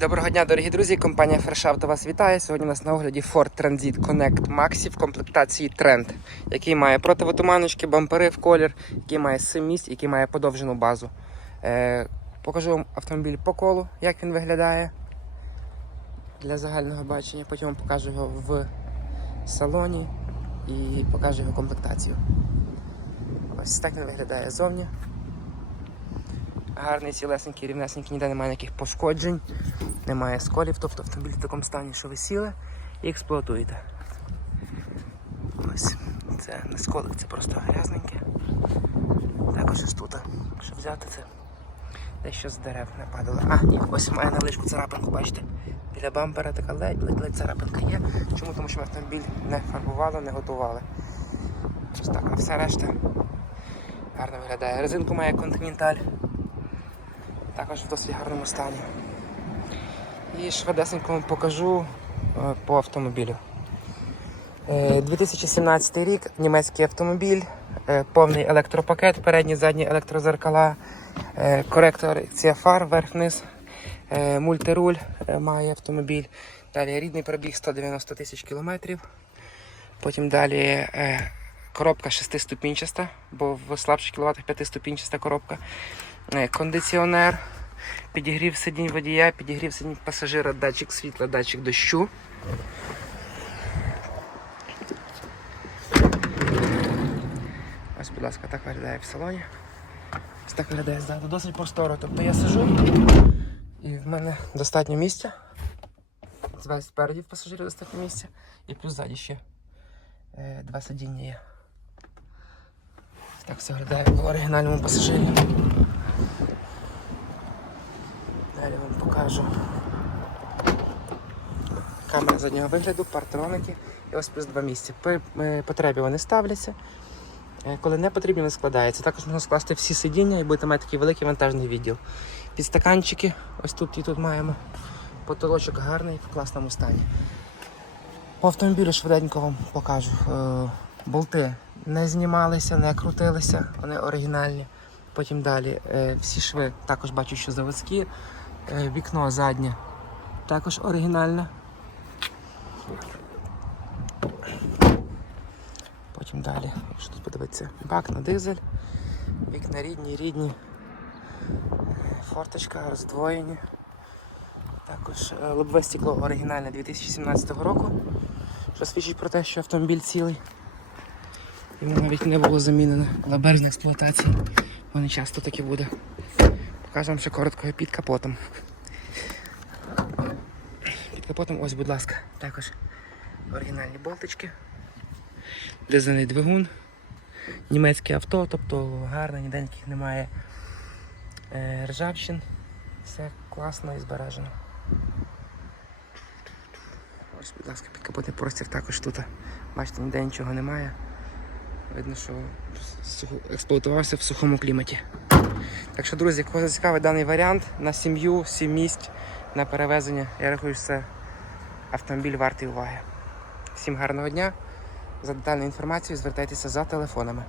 Доброго дня, дорогі друзі. Компанія Fresh Auto вас вітає. Сьогодні у нас на огляді Ford Transit Connect Maxi в комплектації Trend, який має противотуманочки, бампери в колір, який має 7 місць, який має подовжену базу. Е, покажу вам автомобіль по колу, як він виглядає для загального бачення. Потім вам покажу його в салоні і покажу його комплектацію. Ось так він виглядає ззовні. Гарний, цілесенький, рівнесенький, ніде немає ніяких пошкоджень, немає сколів, тобто автомобіль в такому стані, що ви сіли і експлуатуєте. Ось, це не сколик, це просто грязненьке. Також ось тут, щоб взяти це, дещо з дерев не падало. А, ні, ось має невеличку царапинку, бачите? Біля бампера така ледь-ледь царапинка є. Чому? Тому що автомобіль не фарбували, не готували. Ось так, а все решта гарно виглядає. Резинку має континенталь також в досить гарному стані. І швидесенько вам покажу е, по автомобілю. Е, 2017 рік німецький автомобіль, е, повний електропакет, передні задні електрозеркала, е, корекція фар вверх-вниз, е, мультируль е, має автомобіль. Далі рідний пробіг 190 тисяч кілометрів. Потім далі е, коробка шестиступінчаста, бо в слабших кіловатах п'ятиступінчаста коробка. Е, кондиціонер, підігрів сидінь водія, підігрів сидінь пасажира, датчик світла, датчик дощу. Ось, будь ласка, так виглядає в салоні. Ось так виглядає ззаду. Досить просторо. Тобто я сижу і в мене достатньо місця. Звесь спереді в пасажирі достатньо місця. І плюс ззаді ще е, два сидіння є. Так все виглядає в оригінальному пасажирі. Далі вам покажу камера заднього вигляду, партроники і ось плюс два місця. Е, потребі вони ставляться. Е, Коли не потрібні, вони складаються. Також можна скласти всі сидіння і будете мати такий великий вантажний відділ. Підстаканчики, ось тут і тут маємо. Потолочок гарний, в класному стані. По автомобілю швиденько вам покажу. Е, Болти не знімалися, не крутилися, вони оригінальні. Потім далі всі шви також бачу, що заводські. Е, Вікно заднє також оригінальне. Потім далі, якщо тут подивитися, бак на дизель, вікна рідні, рідні, форточка роздвоєні. Також е, лобове стекло оригінальне 2017 року, що свідчить про те, що автомобіль цілий. Йому навіть не було замінено на бережній експлуатації. Вони часто таке буде. Покажу вам ще коротко під капотом. Під капотом, ось, будь ласка, також оригінальні болтички. Дизельний двигун. Німецьке авто, тобто гарне, ніде ніяких немає е, ржавчин. Все класно і збережено. Ось, будь ласка, підкапотний простір також тут. Бачите, ніде нічого немає. Видно, що експлуатувався в сухому кліматі. Так що, друзі, кого зацікавить даний варіант на сім'ю, сім на перевезення, я рахую, що це автомобіль вартий уваги. Всім гарного дня. За детальною інформацією звертайтеся за телефонами.